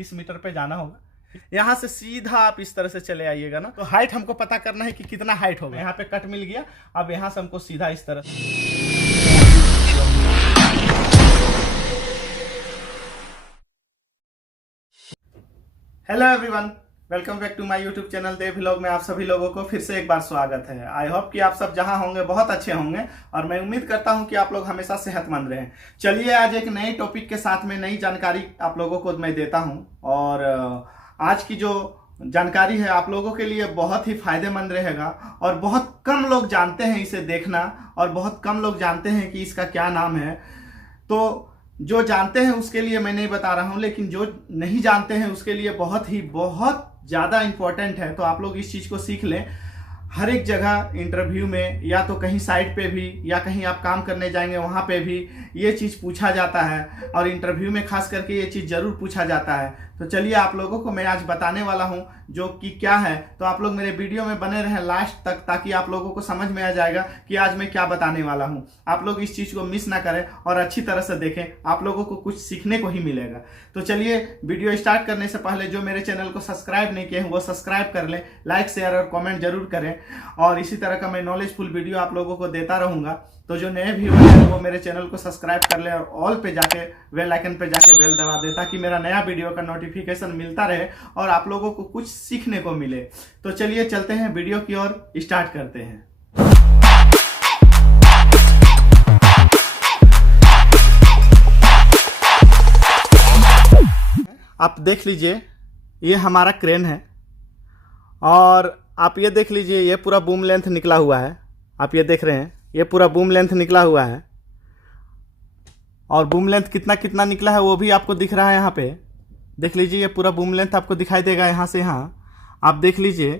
30 metre पे जाना होगा। यहाँ से सीधा आप इस तरह से चले आइएगा ना, तो हाइट हमको पता करना है कि कितना हाइट होगा। यहाँ पे कट मिल गया, अब यहाँ से हमको सीधा इस तरह hello everyone, welcome back to my YouTube channel Dev vlog में आप सभी लोगों को फिर से एक बार स्वागत है। आई होप कि आप सब जहां होंगे बहुत अच्छे होंगे और मैं उम्मीद करता हूं कि आप लोग हमेशा सेहतमंद रहें। चलिए आज एक नई टॉपिक के साथ में नई जानकारी आप लोगों को मैं देता हूं और आज की जो जानकारी है आप लोगों के लिए बहुत ही फायदेमंद रहेगा और बहुत कम लोग जानते हैं इसे देखना और बहुत कम लोग जानते हैं कि इसका क्या नाम है। तो जो जानते हैं उसके लिए मैं नहीं बता रहा हूं, लेकिन जो नहीं जानते हैं उसके लिए बहुत ज़्यादा इम्पोर्टेंट है। तो आप लोग इस चीज़ को सीख लें। हर एक जगह इंटरव्यू में या तो कहीं साइट पे भी या कहीं आप काम करने जाएंगे वहाँ पे भी ये चीज़ पूछा जाता है और इंटरव्यू में खास करके ये चीज़ ज़रूर पूछा जाता है। तो चलिए आप लोगों को मैं आज बताने वाला हूँ जो कि क्या है। तो आप लोग मेरे वीडियो में बने रहें लास्ट तक, ताकि आप लोगों को समझ में आ जाएगा कि आज मैं क्या बताने वाला हूँ। आप लोग इस चीज़ को मिस ना करें और अच्छी तरह से देखें, आप लोगों को कुछ सीखने को ही मिलेगा। तो चलिए वीडियो स्टार्ट करने से पहले जो मेरे चैनल को सब्सक्राइब नहीं किए हैं वो सब्सक्राइब कर लें, लाइक शेयर और कमेंट जरूर करें और इसी तरह का मैं नॉलेजफुल वीडियो आप लोगों को देता रहूँगा। तो जो नए व्यूअर हैं वो मेरे चैनल को सब्सक्राइब कर ले और ऑल पे जाके बेल आइकन पे जाके बेल दबा दे, ताकि मेरा नया वीडियो का नोटिफिकेशन मिलता रहे और आप लोगों को कुछ सीखने को मिले। तो चलिए चलते हैं वीडियो की ओर, स्टार्ट करते हैं। आप देख लीजिए ये हमारा क्रेन है और आप ये देख लीजिए ये पूरा बूम लेंथ निकला हुआ है। आप ये देख रहे हैं ये पूरा बूम लेंथ निकला हुआ है और बूम लेंथ कितना कितना निकला है वो भी आपको दिख रहा है। यहाँ पे देख लीजिए ये पूरा बूम लेंथ आपको दिखाई देगा। यहाँ से यहाँ आप देख लीजिए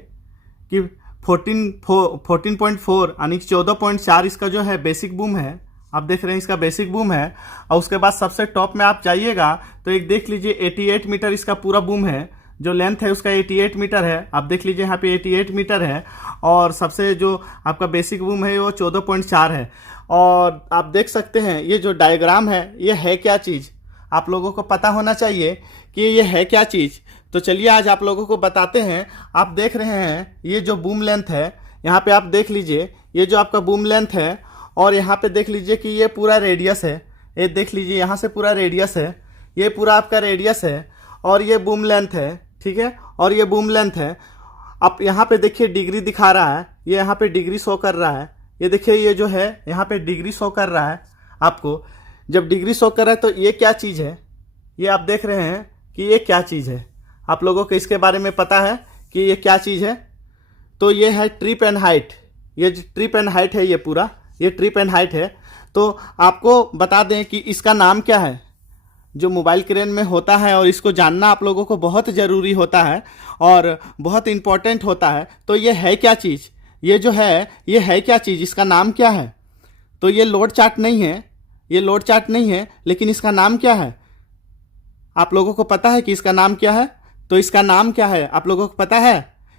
कि 14.4 यानी 14.4 इसका जो है बेसिक बूम है। आप देख रहे हैं इसका बेसिक बूम है और उसके बाद सबसे टॉप में आप जाइएगा तो एक देख लीजिए 88 मीटर इसका पूरा बूम है। जो लेंथ है उसका 88 मीटर है। आप देख लीजिए यहाँ पे 88 मीटर है और सबसे जो आपका बेसिक बूम है वो 14.4 है। और आप देख सकते हैं ये जो डायग्राम है ये है क्या चीज़, आप लोगों को पता होना चाहिए कि ये है क्या चीज़। तो चलिए आज आप लोगों को बताते हैं। आप देख रहे हैं ये जो बूम लेंथ है, यहाँ पे आप देख लीजिए ये जो आपका बूम लेंथ है और यहाँ पे देख लीजिए कि ये पूरा रेडियस है। ये देख लीजिए यहाँ से पूरा रेडियस है, ये पूरा आपका रेडियस है और ये बूम लेंथ है, ठीक है। और ये बूम लेंथ है। आप यहाँ पे देखिए डिग्री दिखा रहा है, ये यहाँ पे डिग्री शो कर रहा है। ये देखिए ये जो है यहाँ पे डिग्री शो कर रहा है। आपको जब डिग्री शो कर रहा है तो ये क्या चीज़ है, ये आप देख रहे हैं कि ये क्या चीज़ है। आप लोगों को इसके बारे में पता है कि ये क्या चीज़ है। तो ये है ट्रिप एंड हाइट। ये ट्रिप एंड हाइट है, ये पूरा ये ट्रिप एंड हाइट है। तो आपको बता दें कि इसका नाम क्या है जो मोबाइल क्रेन में होता है और इसको जानना आप लोगों को बहुत ज़रूरी होता है और बहुत इम्पोर्टेंट होता है। तो ये है क्या चीज़, ये जो है ये है क्या चीज़, इसका नाम क्या है। तो ये लोड चार्ट नहीं है, ये लोड चार्ट नहीं है, लेकिन इसका नाम क्या है आप लोगों को पता है कि इसका नाम क्या है। तो इसका नाम क्या है आप लोगों को पता है।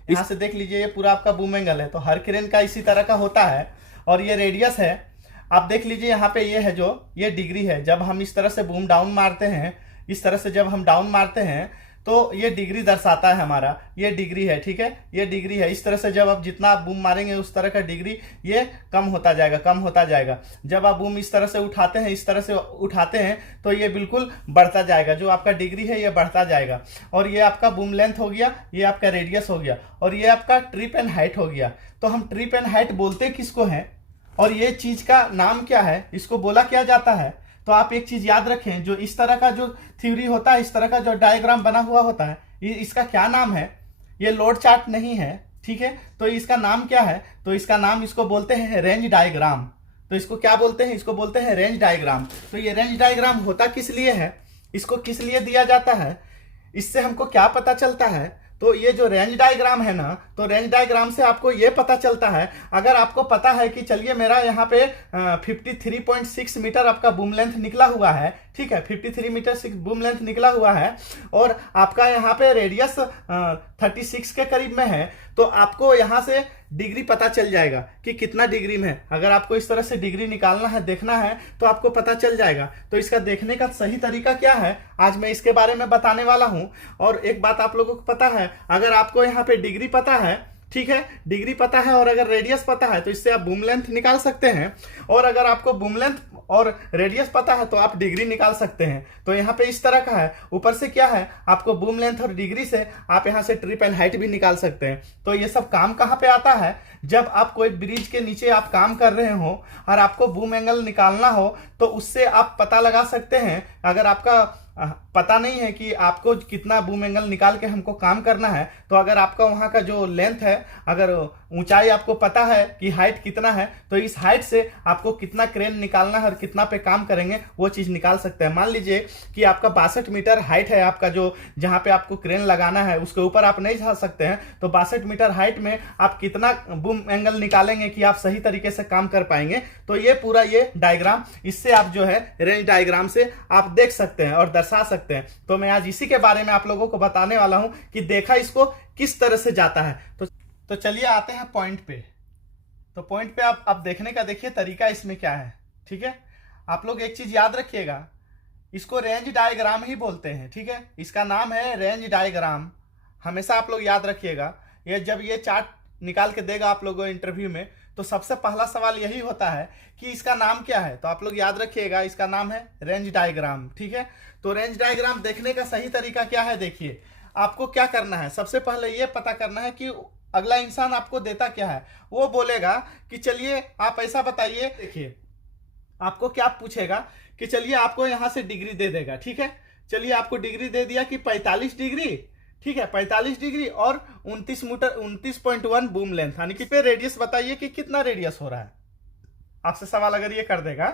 यहाँ से देख लीजिए ये पूरा आपका बूम एंगल है। तो हर क्रेन का इसी तरह का होता है और ये रेडियस है। आप देख लीजिए यहाँ पे ये है जो ये डिग्री है। जब हम इस तरह से बूम डाउन मारते हैं, इस तरह से जब हम डाउन मारते हैं तो ये डिग्री दर्शाता है हमारा, ये डिग्री है, ठीक है, ये डिग्री है। इस तरह से जब आप जितना आप बूम मारेंगे उस तरह का डिग्री ये कम होता जाएगा, कम होता जाएगा। जब आप बूम इस तरह से उठाते हैं, इस तरह से उठाते हैं तो ये बिल्कुल बढ़ता जाएगा, जो आपका डिग्री है ये बढ़ता जाएगा। और ये आपका बूम लेंथ हो गया, ये आपका रेडियस हो गया और ये आपका ट्रिप एंड हाइट हो गया। तो हम ट्रिप एंड हाइट बोलते किसको हैं और ये चीज का नाम क्या है, इसको बोला क्या जाता है। तो आप एक चीज याद रखें, जो इस तरह का जो थ्योरी होता है, इस तरह का जो डायग्राम बना हुआ होता है, इसका क्या नाम है। ये लोड चार्ट नहीं है, ठीक है। तो इसका नाम क्या है, तो इसका नाम इसको बोलते हैं रेंज डायग्राम। तो इसको क्या बोलते हैं, इसको बोलते हैं रेंज डायग्राम। तो ये रेंज डायग्राम होता किस लिए है, इसको किस लिए दिया जाता है, इससे हमको क्या पता चलता है। तो ये जो रेंज डायग्राम है ना, तो रेंज डायग्राम से आपको ये पता चलता है, अगर आपको पता है कि चलिए मेरा यहाँ पे 53.6 मीटर आपका बूम लेंथ निकला हुआ है, ठीक है, 53 मीटर बूम लेंथ निकला हुआ है और आपका यहाँ पे रेडियस 36 के करीब में है, तो आपको यहाँ से डिग्री पता चल जाएगा कि कितना डिग्री में है। अगर आपको इस तरह से डिग्री निकालना है, देखना है, तो आपको पता चल जाएगा। तो इसका देखने का सही तरीका क्या है, आज मैं इसके बारे में बताने वाला हूं। और एक बात आप लोगों को पता है, अगर आपको यहाँ पे डिग्री पता है, ठीक है, डिग्री पता है और अगर रेडियस पता है, तो इससे आप बूम लेंथ निकाल सकते हैं। और अगर आपको बूम लेंथ और रेडियस पता है तो आप डिग्री निकाल सकते हैं। तो यहाँ पे इस तरह का है, ऊपर से क्या है, आपको बूम लेंथ और डिग्री से आप यहाँ से ट्रिप एंड हाइट भी निकाल सकते हैं। तो ये सब काम कहाँ पे आता है, जब आप कोई ब्रिज के नीचे आप काम कर रहे हो और आपको बूम एंगल निकालना हो, तो उससे आप पता लगा सकते हैं। अगर आपका पता नहीं है कि आपको कितना बूम एंगल निकाल के हमको काम करना है, तो अगर आपका वहाँ का जो लेंथ है, अगर ऊंचाई आपको पता है कि हाइट कितना है, तो इस हाइट से आपको कितना क्रेन निकालना है और कितना पे काम करेंगे वो चीज़ निकाल सकते हैं। मान लीजिए कि आपका 62 मीटर हाइट है, आपका जो जहाँ पे आपको क्रेन लगाना है उसके ऊपर आप नहीं जा सकते हैं, तो 62 मीटर हाइट में आप कितना बूम एंगल निकालेंगे कि आप सही तरीके से काम कर पाएंगे। तो ये पूरा ये डायग्राम, इससे आप जो है रेंज डायग्राम से आप देख सकते हैं और दर्शा सकते हैं। तो मैं आज इसी के बारे में आप लोगों को बताने वाला हूं कि देखा इसको किस तरह से जाता है। तो चलिए आते हैं पॉइंट पे। तो पॉइंट पे आप देखने का देखिए तरीका इसमें क्या है, ठीक है। आप लोग एक चीज याद रखिएगा, इसको रेंज डायग्राम ही बोलते हैं, ठीक है। इसका नाम है रेंज डायग्राम, हमेशा आप लोग याद रखिएगा। ये जब ये चार्ट निकाल के देगा आप लोगों इंटरव्यू में, तो सबसे पहला सवाल यही होता है कि इसका नाम क्या है। तो आप लोग याद रखिएगा, इसका नाम है रेंज डायग्राम, ठीक है। तो रेंज डायग्राम देखने का सही तरीका क्या है, देखिए आपको क्या करना है। सबसे पहले ये पता करना है कि अगला इंसान आपको देता क्या है। वो बोलेगा कि चलिए आप ऐसा बताइए, देखिए आपको क्या पूछेगा कि चलिए आपको यहां से डिग्री दे देगा, ठीक है। चलिए आपको डिग्री दे दिया कि 45 डिग्री, ठीक है, 45 डिग्री और 29 मीटर 29.1 बूम लेंथ, यानी कि पे रेडियस बताइए कि कितना रेडियस हो रहा है। आपसे सवाल अगर ये कर देगा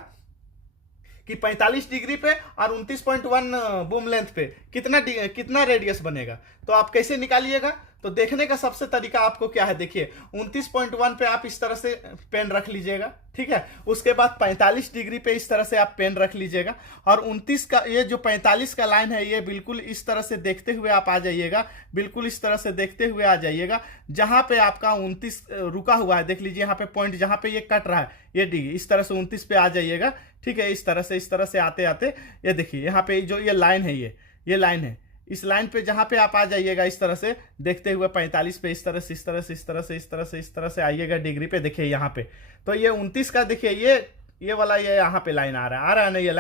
कि 45 डिग्री पे और 29.1 बूम लेंथ पे कितना रेडियस बनेगा, तो आप कैसे निकालिएगा। तो देखने का सबसे तरीका आपको क्या है, देखिए 29.1 पे आप इस तरह से पेन रख लीजिएगा, ठीक है। उसके बाद 45 डिग्री पे इस तरह से आप पेन रख लीजिएगा और 29 का ये जो 45 का लाइन है, ये बिल्कुल इस तरह से देखते हुए आप आ जाइएगा, बिल्कुल इस तरह से देखते हुए आ जाइएगा। जहां पे आपका 29 रुका हुआ है, देख लीजिए यहाँ पे पॉइंट जहां पे ये कट रहा है, ये डिग्री, इस तरह से 29 पे आ जाइएगा, ठीक है। इस तरह से आते आते ये देखिए यहाँ पे जो ये लाइन है, ये लाइन है, इस लाइन पे जहां पे आप आ जाइएगा इस तरह से देखते हुए 45 पे इस तरह से आइएगा डिग्री पे, देखिए यहाँ पे। तो ये 29 का देखिए ये वाला ये यहाँ पे लाइन आ रहा है ना, ये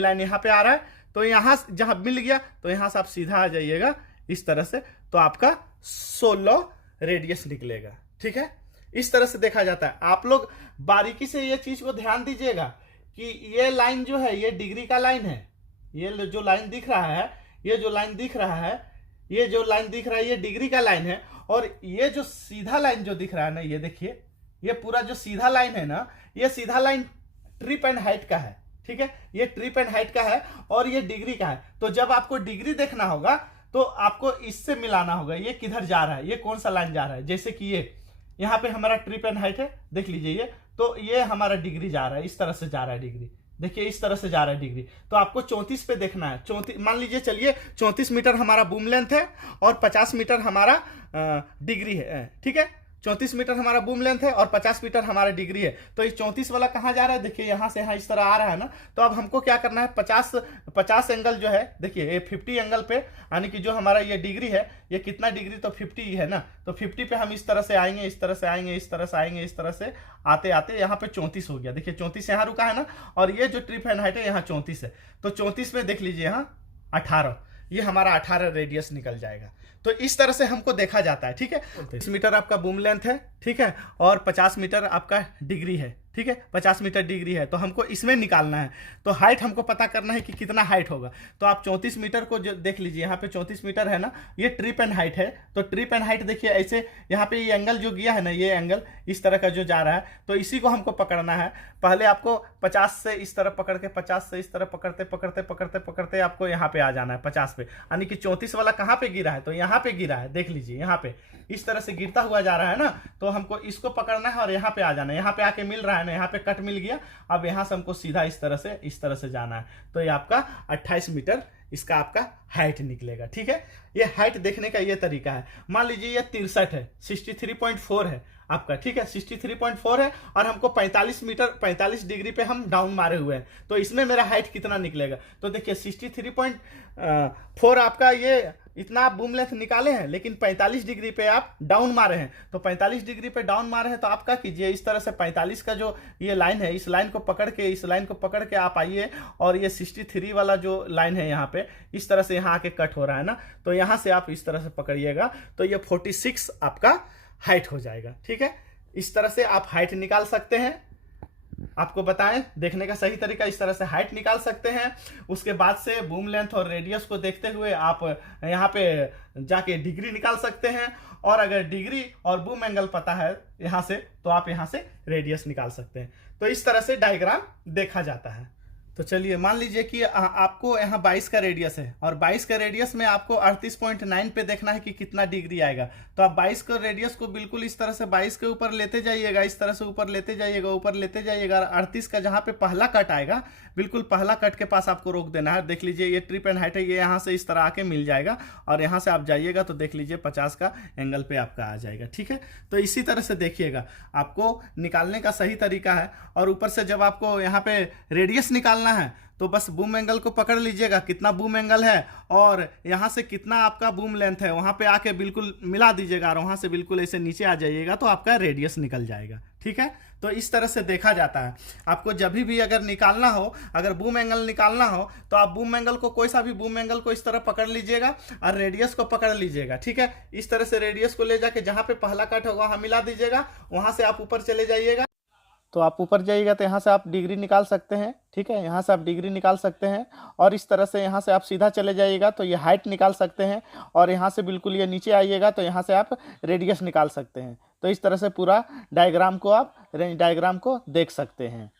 लाइन यहाँ पे आ रहा है। तो यहाँ जहां मिल गया तो यहाँ से आप सीधा आ जाइएगा इस तरह से, तो आपका 16 रेडियस निकलेगा, ठीक है। इस तरह से देखा जाता है। आप लोग बारीकी से ये चीज को ध्यान दीजिएगा कि ये लाइन जो है ये डिग्री का लाइन है, ये जो लाइन दिख रहा है, ये जो लाइन दिख रहा है ये डिग्री का लाइन है। और ये जो सीधा लाइन जो दिख रहा है ना, ये देखिए, ये पूरा जो सीधा लाइन है ना, ये सीधा लाइन ट्रिप एंड हाइट का है, ठीक है। ये ट्रिप एंड हाइट का है और ये डिग्री का है। तो जब आपको डिग्री देखना होगा तो आपको इससे मिलाना होगा, ये किधर जा रहा है, ये कौन सा लाइन जा रहा है। जैसे कि ये यहाँ पे हमारा ट्रिप एंड हाइट है, देख लीजिए ये, तो ये हमारा डिग्री जा रहा है, इस तरह से जा रहा है डिग्री, देखिए इस तरह से जा रहा है डिग्री। तो आपको 34 पे देखना है। 34 मान लीजिए, चलिए 34 मीटर हमारा बूम लेंथ है और 50 मीटर हमारा डिग्री है, ठीक है। 34 मीटर हमारा बूम लेंथ है और 50 मीटर हमारा डिग्री है। तो ये 34 वाला कहाँ जा रहा है, देखिए यहाँ से यहाँ इस तरह आ रहा है ना। तो अब हमको क्या करना है, 50 एंगल जो है, देखिए ये 50 एंगल पे, यानी कि जो हमारा ये डिग्री है, ये कितना डिग्री, तो 50 ही है ना। तो 50 पे हम इस तरह से आएंगे, इस तरह से आते आते यहाँ पे 34 हो गया। देखिए 34 यहाँ रुका है ना, और ये जो ट्रिप एंड हाइट है यहाँ 34 है। तो 34 में देख लीजिए यहाँ 18, ये हमारा 18 रेडियस निकल जाएगा। तो इस तरह से हमको देखा जाता है, ठीक है। 30 मीटर आपका बूम लेंथ है, ठीक है, और 50 मीटर आपका डिग्री है, ठीक है, 50 मीटर डिग्री है। तो हमको इसमें निकालना है। तो हाइट हमको पता करना है कि कितना हाइट होगा। तो आप 34 मीटर को जो देख लीजिए, यहाँ पे 34 मीटर है ना, ये ट्रिप एंड हाइट है। तो ट्रिप एंड हाइट देखिए ऐसे, यहाँ पे ये एंगल जो गया है ना, ये एंगल इस तरह का जो जा रहा है, तो इसी को हमको पकड़ना है। पहले आपको 50 से इस तरह पकड़ के, 50 से इस तरह पकड़ते आपको यहाँ पे आ जाना है 50 पे। यानी कि 34 वाला कहाँ पे गिरा है, तो यहाँ पे गिरा है, देख लीजिए यहाँ पे इस तरह से गिरता हुआ जा रहा है ना। तो हमको इसको पकड़ना है और यहाँ पे आ जाना है। यहाँ पे आके मिल रहा है ना, यहाँ पे कट मिल गया। अब यहाँ से हमको सीधा इस तरह से जाना है, तो ये आपका 28 मीटर इसका आपका हाइट निकलेगा। ठीक है, ये हाइट देखने का ये तरीका है। मान लीजिए ये 63 है, 63.4 है आपका। ठीक है, 63.4 है और हमको 45 डिग्री पे हम डाउन मारे हुए हैं, तो इसमें मेरा हाइट कितना निकलेगा? तो देखिए 63.4 आपका ये इतना आप बूम लेंथ निकाले हैं, लेकिन 45 डिग्री पे आप डाउन मारे हैं। तो 45 डिग्री पे डाउन मारे हैं तो आप क्या कीजिए, इस तरह से 45 का जो ये लाइन है, इस लाइन को पकड़ के आप आइए, और ये 63 वाला जो लाइन है यहाँ पे इस तरह से यहाँ आके कट हो रहा है ना, तो यहाँ से आप इस तरह से पकड़िएगा, तो ये 46 आपका हाइट हो जाएगा। ठीक है, इस तरह से आप हाइट निकाल सकते हैं। आपको बताएं, देखने का सही तरीका, इस तरह से हाइट निकाल सकते हैं। उसके बाद से बूम लेंथ और रेडियस को देखते हुए आप यहाँ पे जाके डिग्री निकाल सकते हैं, और अगर डिग्री और बूम एंगल पता है यहाँ से, तो आप यहाँ से रेडियस निकाल सकते हैं। तो इस तरह से डायग्राम देखा जाता है। तो चलिए मान लीजिए कि आपको यहाँ 22 का रेडियस है, और 22 का रेडियस में आपको 38.9 पे देखना है कि कितना डिग्री आएगा। तो आप 22 का रेडियस को बिल्कुल इस तरह से 22 के ऊपर लेते जाइएगा, इस तरह से ऊपर लेते जाइएगा, ऊपर लेते जाइएगा। 38 का जहाँ पे पहला कट आएगा, बिल्कुल पहला कट के पास आपको रोक देना है। देख लीजिए ये ट्रिप एंड हाइट है, ये यहाँ से इस तरह आके मिल जाएगा, और यहाँ से आप जाइएगा तो देख लीजिए 50 का एंगल पे आपका आ जाएगा। ठीक है, तो इसी तरह से देखिएगा, आपको निकालने का सही तरीका है। और ऊपर से जब आपको यहाँ पे रेडियस निकालना है, तो बस बूम एंगल को पकड़ लीजिएगा, कितना बूम एंगल है और यहाँ से कितना आपका बूम लेंथ है, वहाँ पे आके बिल्कुल मिला दीजिएगा, और वहाँ से बिल्कुल ऐसे नीचे आ जाइएगा, तो आपका रेडियस निकल जाएगा। ठीक है, तो इस तरह से देखा जाता है। आपको जब भी अगर निकालना हो, अगर बूम एंगल निकालना हो, तो आप बूम एंगल को, कोई सा भी बूम एंगल को इस तरह पकड़ लीजिएगा और रेडियस को पकड़ लीजिएगा। ठीक है, इस तरह से रेडियस को ले जाके जहाँ पे पहला कट होगा वहाँ मिला दीजिएगा, वहाँ से आप ऊपर चले जाइएगा। तो आप ऊपर जाइएगा तो यहाँ से आप डिग्री निकाल सकते हैं। ठीक है, यहाँ से आप डिग्री निकाल सकते हैं, और इस तरह से यहाँ से आप सीधा चले जाइएगा तो ये हाइट निकाल सकते हैं, और यहाँ से बिल्कुल ये नीचे आइएगा तो यहाँ से आप रेडियस निकाल सकते हैं। तो इस तरह से पूरा डायग्राम को आप रेंज डायग्राम को देख सकते हैं।